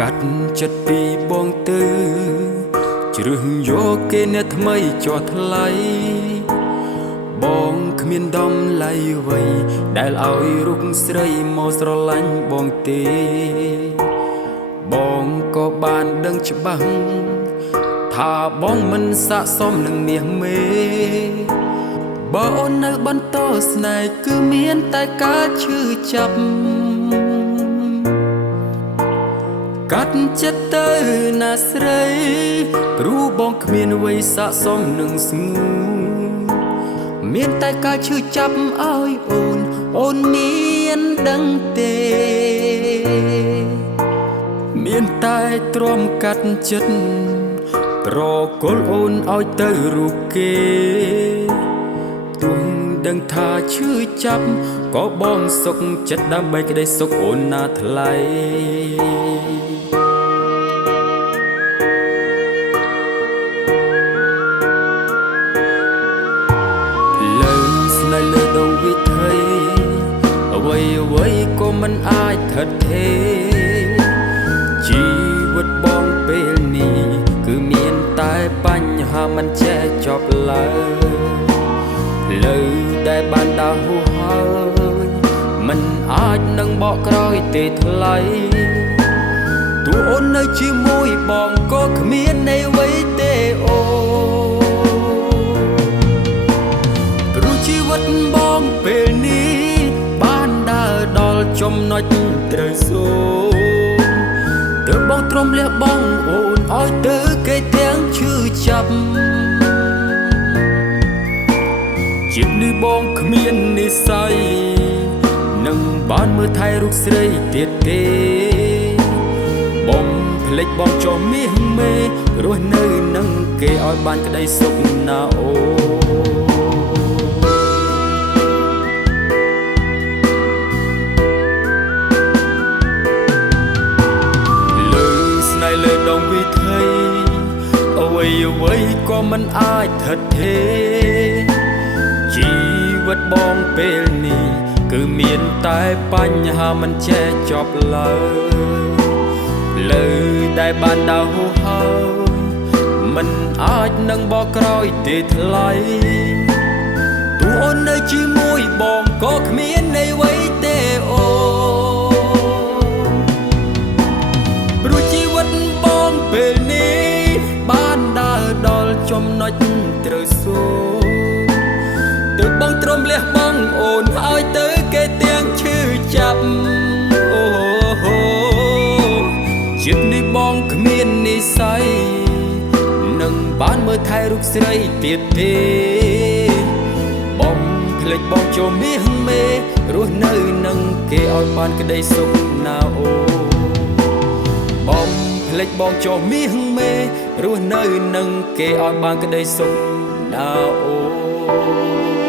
កាត់ចិត្តពីបងទៅជ្រើសយកគេអ្នកថ្មីជាប់ថ្លៃបងគ្មានដំឡៃអ្វីដែលឲ្យរុកស្រីមកស្រឡាញ់បងទេបងក៏បានដឹងច្បាស់ថាបងមិនស័ក្តិសមនឹងមាសមេបើអូននៅបន្តស្នេហ៍គឺមានតែការឈឺចាប់កាត់ចិត្តទៅណាស្រីព្រោះបងគ្មានអ្វីស័ក្តិសមនឹងស្ងួនមានតែការឈឺចាប់ឲ្យអូនមានដឹងទេមានតែទ្រាំកាត់ចិត្តប្រគល់អូនឲ្យទៅរូបគេទុំដឹងថាឈឺចាប់ក៏បងសុខចិត្តដើម្បីក្តីសុខអូនណាថ្លៃលើស្នេហ៍លើដងវិថីអ្វីក៏មិនអាចថិតថេរជីវិតបងពេលនេះគឺមានតែបញ្ហាមិនចេះចប់ឡើយលើដែលបានដើរហួសហើយមិនអាចនឹងបកក្រោយទេថ្លៃទោះអូននៅជាមួយបងក៏គ្មានន័យអ្វីទេអូព្រោះជីវិតបងពេលនេះបានដើរដល់ចំណុចត្រូវសូមទើបបងទ្រាំលះបង់អូនឲ្យទៅគេទាំងឈឺចាប់ជាតិនេះបងគ្មាននិស្ស័យនឹងបានមើលថែរូបស្រីទៀតទេបងភ្លេចបងចោលមាសមេរស់នៅនឹងគេឲ្យបានក្តីសុខណាអូលើដងវិថីអ្វីក៏មិនអាចថិតថេរជីវិតបងពេលនេះគឺមានតែបញ្ហាមិនចេះចប់ឡើយលើដែលបានដើរហួសហើយមិនអាចនឹងបកក្រោយទេថ្លៃទោះអូននៅជាមួយបងក៏គ្មានន័យអ្វីទេអូព្រោះជីវិតបងពេលនេះបានដើរដល់ចំណុចត្រូវសូមទើបបងទ្រាំលះបង់អូនឲ្យទៅគេទាំងឈឺចាប់អូជាតិនេះបងគ្មាននិស្ស័យនឹងបានមើលថែរូបស្រីទៀតទេបងភ្លេចបងចូលមាសមេរស់នៅនឹងគេឲ្យបានក្តីសុខណាអូបងភ្លេចបងចោលមាសមេរស់នៅនឹងគេឲ្យបានក្តីសុខណាអូ